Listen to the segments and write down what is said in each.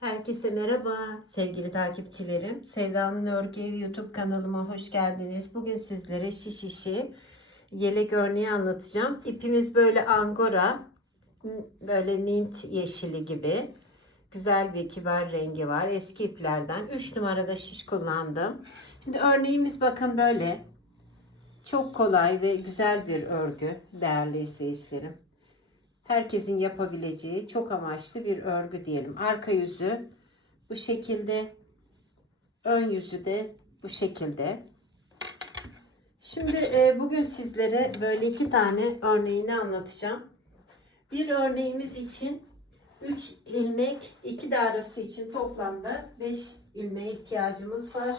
Herkese merhaba sevgili takipçilerim. Sevda'nın Örgü Evi YouTube kanalıma hoş geldiniz. Bugün sizlere şiş işi yelek örneği anlatacağım. İpimiz böyle angora, böyle mint yeşili gibi. Güzel bir kibar rengi var. Eski iplerden. 3 numarada şiş kullandım. Şimdi örneğimiz bakın böyle. Çok kolay ve güzel bir örgü değerli izleyicilerim herkesin yapabileceği çok amaçlı bir örgü diyelim. Arka yüzü bu şekilde, ön yüzü de bu şekilde. Şimdi e, bugün sizlere böyle iki tane örneğini anlatacağım. Bir örneğimiz için 3 ilmek, iki de arası için toplamda 5 ilmeğe ihtiyacımız var.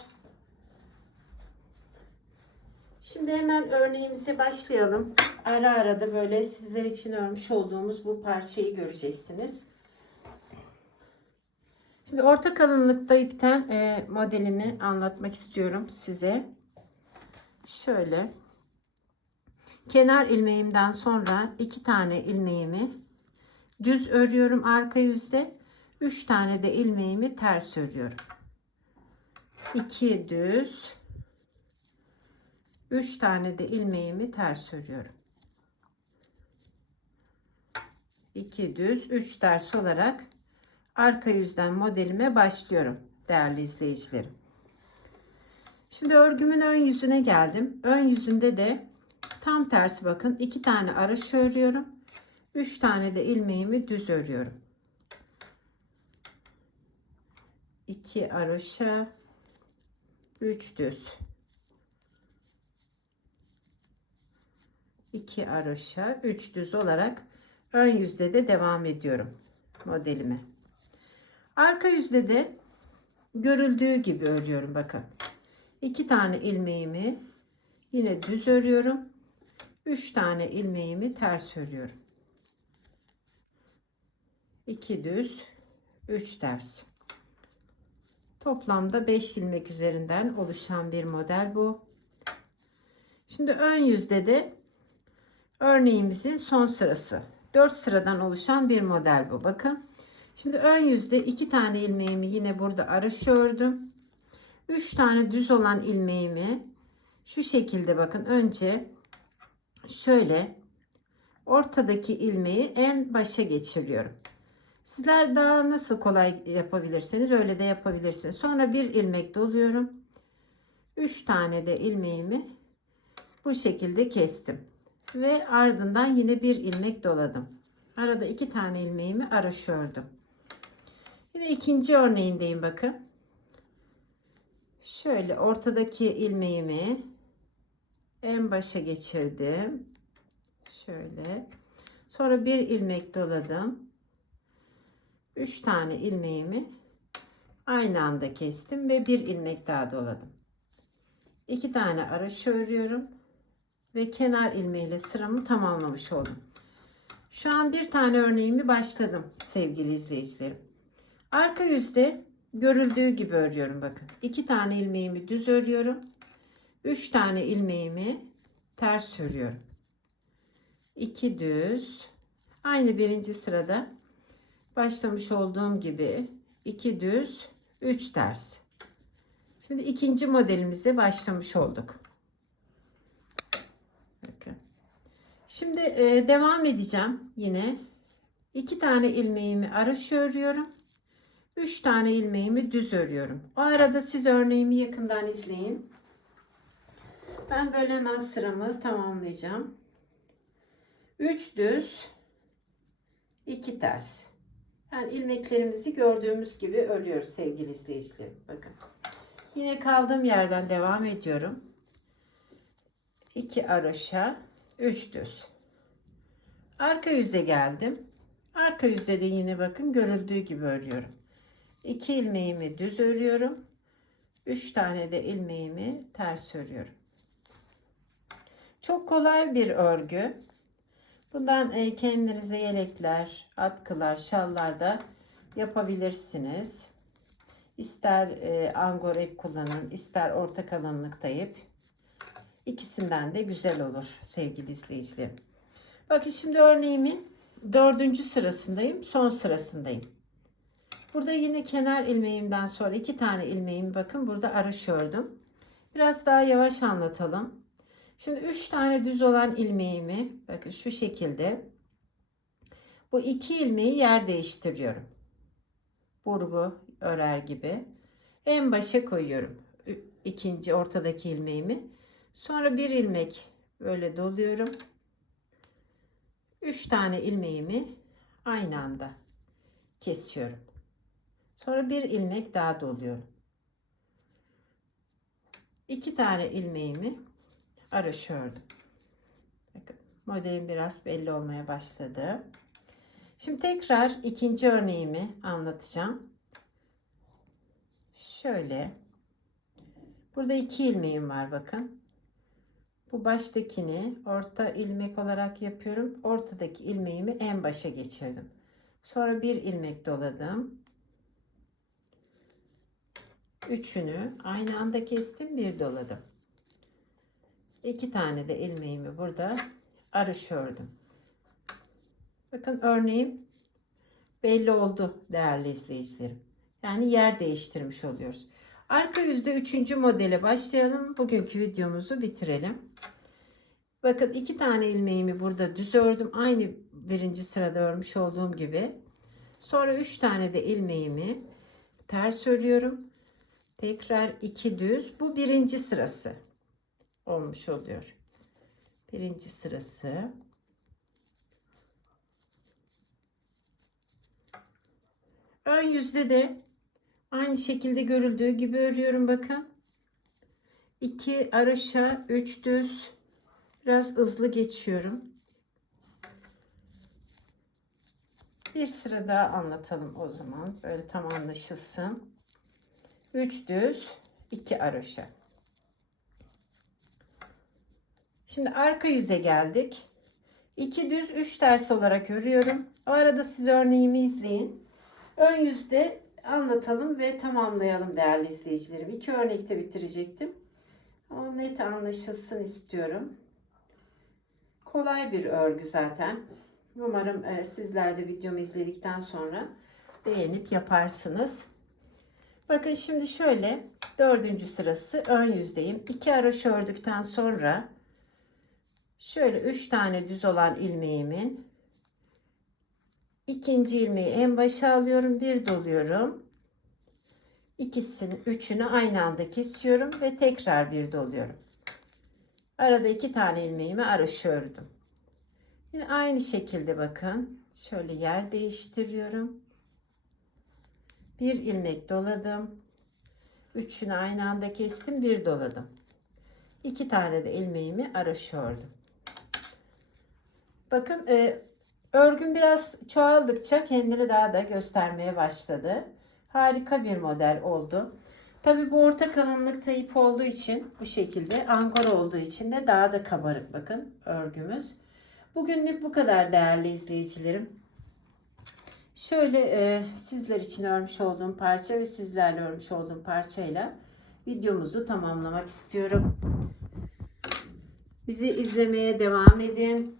Şimdi hemen örneğimize başlayalım. Ara ara da böyle sizler için örmüş olduğumuz bu parçayı göreceksiniz. Şimdi orta kalınlıkta ipten e, modelimi anlatmak istiyorum size. Şöyle. Kenar ilmeğimden sonra iki tane ilmeğimi düz örüyorum arka yüzde. Üç tane de ilmeğimi ters örüyorum. İki düz 3 tane de ilmeğimi ters örüyorum. 2 düz 3 ters olarak arka yüzden modelime başlıyorum değerli izleyicilerim. Şimdi örgümün ön yüzüne geldim. Ön yüzünde de tam tersi bakın 2 tane araş örüyorum. 3 tane de ilmeğimi düz örüyorum. 2 araşa 3 düz. 2 aroşa 3 düz olarak ön yüzde de devam ediyorum modelime. Arka yüzde de görüldüğü gibi örüyorum bakın. 2 tane ilmeğimi yine düz örüyorum. 3 tane ilmeğimi ters örüyorum. 2 düz 3 ters. Toplamda 5 ilmek üzerinden oluşan bir model bu. Şimdi ön yüzde de Örneğimizin son sırası. 4 sıradan oluşan bir model bu. Bakın. Şimdi ön yüzde 2 tane ilmeğimi yine burada araş ördüm. 3 tane düz olan ilmeğimi şu şekilde bakın önce şöyle ortadaki ilmeği en başa geçiriyorum. Sizler daha nasıl kolay yapabilirsiniz öyle de yapabilirsiniz. Sonra bir ilmek doluyorum. 3 tane de ilmeğimi bu şekilde kestim ve ardından yine bir ilmek doladım. Arada iki tane ilmeğimi araş ördüm. Yine ikinci örneğindeyim bakın. Şöyle ortadaki ilmeğimi en başa geçirdim. Şöyle. Sonra bir ilmek doladım. Üç tane ilmeğimi aynı anda kestim ve bir ilmek daha doladım. İki tane araş örüyorum ve kenar ilmeğiyle sıramı tamamlamış oldum. Şu an bir tane örneğimi başladım sevgili izleyicilerim. Arka yüzde görüldüğü gibi örüyorum bakın. İki tane ilmeğimi düz örüyorum. Üç tane ilmeğimi ters örüyorum. İki düz. Aynı birinci sırada başlamış olduğum gibi iki düz, üç ters. Şimdi ikinci modelimize başlamış olduk. Şimdi e, devam edeceğim yine. iki tane ilmeğimi araş örüyorum. Üç tane ilmeğimi düz örüyorum. O arada siz örneğimi yakından izleyin. Ben böyle hemen sıramı tamamlayacağım. Üç düz, iki ters. Yani ilmeklerimizi gördüğümüz gibi örüyoruz sevgili izleyicilerim. Bakın. Yine kaldığım yerden devam ediyorum. 2 aroşa 3 düz. Arka yüze geldim. Arka yüzde de yine bakın görüldüğü gibi örüyorum. 2 ilmeğimi düz örüyorum. 3 tane de ilmeğimi ters örüyorum. Çok kolay bir örgü. Bundan e, kendinize yelekler, atkılar, şallar da yapabilirsiniz. İster e, angor ip kullanın, ister orta kalınlıkta ip. İkisinden de güzel olur sevgili izleyicilerim. Bakın şimdi örneğimin dördüncü sırasındayım. Son sırasındayım. Burada yine kenar ilmeğimden sonra iki tane ilmeğimi bakın burada araş ördüm. Biraz daha yavaş anlatalım. Şimdi üç tane düz olan ilmeğimi bakın şu şekilde bu iki ilmeği yer değiştiriyorum. Burgu örer gibi. En başa koyuyorum. İkinci ortadaki ilmeğimi. Sonra bir ilmek böyle doluyorum. Üç tane ilmeğimi aynı anda kesiyorum. Sonra bir ilmek daha doluyorum. İki tane ilmeğimi araş. Bakın modelim biraz belli olmaya başladı. Şimdi tekrar ikinci örneğimi anlatacağım. Şöyle. Burada iki ilmeğim var bakın. Bu baştakini orta ilmek olarak yapıyorum. Ortadaki ilmeğimi en başa geçirdim. Sonra bir ilmek doladım. Üçünü aynı anda kestim. Bir doladım. İki tane de ilmeğimi burada arış ördüm. Bakın örneğim belli oldu değerli izleyicilerim. Yani yer değiştirmiş oluyoruz. Arka yüzde üçüncü modele başlayalım. Bugünkü videomuzu bitirelim. Bakın iki tane ilmeğimi burada düz ördüm. Aynı birinci sırada örmüş olduğum gibi. Sonra üç tane de ilmeğimi ters örüyorum. Tekrar iki düz. Bu birinci sırası olmuş oluyor. Birinci sırası. Ön yüzde de aynı şekilde görüldüğü gibi örüyorum bakın. 2 araşa 3 düz biraz hızlı geçiyorum. Bir sıra daha anlatalım o zaman. Böyle tam anlaşılsın. 3 düz 2 araşa. Şimdi arka yüze geldik. 2 düz 3 ters olarak örüyorum. O arada siz örneğimi izleyin. Ön yüzde anlatalım ve tamamlayalım değerli izleyicilerim. İki örnekte bitirecektim. O net anlaşılsın istiyorum. Kolay bir örgü zaten. Umarım e, sizler de videomu izledikten sonra beğenip yaparsınız. Bakın şimdi şöyle dördüncü sırası ön yüzdeyim. İki araş ördükten sonra şöyle üç tane düz olan ilmeğimin ikinci ilmeği en başa alıyorum bir doluyorum. İkisini üçünü aynı anda kesiyorum ve tekrar bir doluyorum. Arada iki tane ilmeğimi araş ördüm yine aynı şekilde bakın şöyle yer değiştiriyorum. Bir ilmek doladım. Üçünü aynı anda kestim bir doladım. İki tane de ilmeğimi araş ördüm bakın e, Örgüm biraz çoğaldıkça kendini daha da göstermeye başladı. Harika bir model oldu. Tabi bu orta kalınlıkta ip olduğu için bu şekilde angora olduğu için de daha da kabarık bakın örgümüz. Bugünlük bu kadar değerli izleyicilerim. Şöyle e, sizler için örmüş olduğum parça ve sizlerle örmüş olduğum parçayla videomuzu tamamlamak istiyorum. Bizi izlemeye devam edin.